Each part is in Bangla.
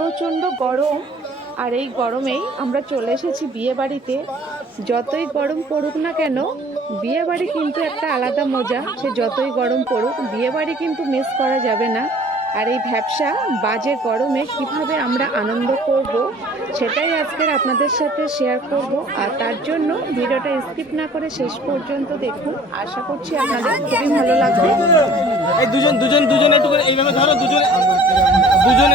প্রচণ্ড গরম, আর এই গরমেই আমরা চলে এসেছি বিয়ে বাড়িতে। যতই গরম পড়ুক না কেন, বিয়ে বাড়ি কিন্তু একটা আলাদা মজা। সে যতই গরম পড়ুক, বিয়ে বাড়ি কিন্তু মিস করা যাবে না। আর এই ভ্যাবসা, বাজে গরমে কীভাবে আমরা আনন্দ করব, সেটাই আজকের আপনাদের সাথে শেয়ার করব। আর তার জন্য ভিডিওটা স্কিপ না করে শেষ পর্যন্ত দেখুন। আশা করছি আপনাদের খুবই ভালো লাগবে। এই দুজন দুজন দুজন একটু এইভাবে ধরো, দুজন দুজন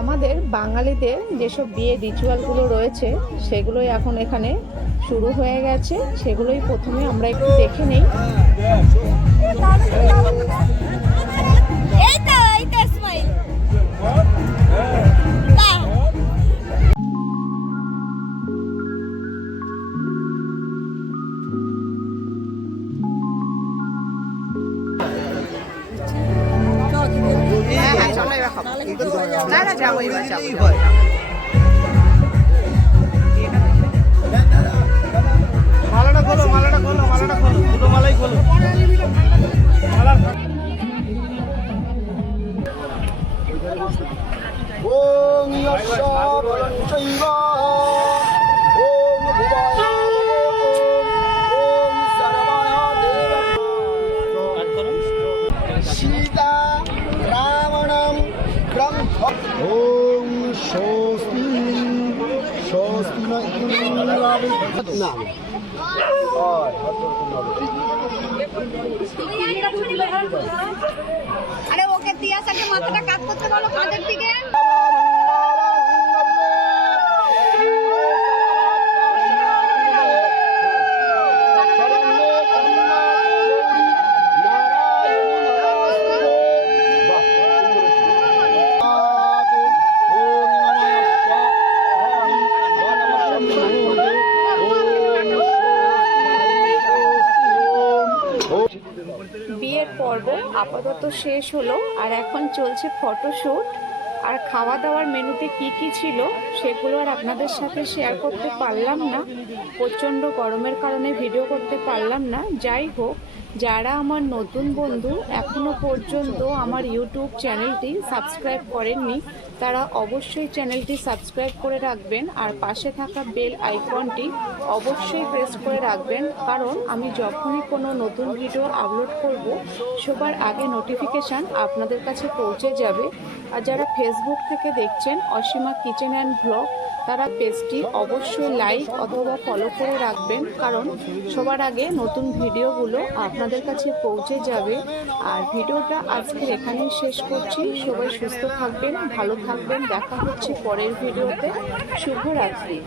আমাদের বাঙালিদের যেসব বিয়ে রিচুয়ালগুলো রয়েছে, সেগুলোই এখন এখানে শুরু হয়ে গেছে। সেগুলোই প্রথমে আমরা একটু দেখে নেই। মালাটা খোলো মালাটা খোলো মালাটা খোলো মালাই খোলো আরে ওকে তিয়াসাকে মাথাটা কাজ করতে বলো কাজের দিকে। বিয়ের পর্ব আপাতত শেষ হলো, আর এখন চলছে ফটোশ্যুট আর খাওয়া দাওয়ার মেনুতে কি কি ছিল সেগুলো আর আপনাদের সাথে শেয়ার করতে পারলাম না। প্রচণ্ড গরমের কারণে ভিডিও করতে পারলাম না। যাই হোক যারা আমার নতুন বন্ধু এখনও পর্যন্ত আমার ইউটিউব চ্যানেলটি সাবস্ক্রাইব করেননি, তারা অবশ্যই চ্যানেলটি সাবস্ক্রাইব করে রাখবেন আর পাশে থাকা বেল আইকনটি অবশ্যই প্রেস করে রাখবেন। কারণ আমি যখনই কোনো নতুন ভিডিও আপলোড করব, সবার আগে নোটিফিকেশান আপনাদের কাছে পৌঁছে যাবে। আর যারা ফেসবুক থেকে দেখছেন, অসীমা কিচেন অ্যান্ড ব্লগ তারা পেজটি অবশ্যই লাইক অথবা ফলো করে রাখবেন, কারণ সবার আগে নতুন ভিডিওগুলো আপনাদের কাছে পৌঁছে যাবে। আর ভিডিওটা আজকে এখানেই শেষ করছি। সবাই সুস্থ থাকবেন, ভালো থাকবেন। দেখা হচ্ছে পরের ভিডিওতে। শুভরাত্রি।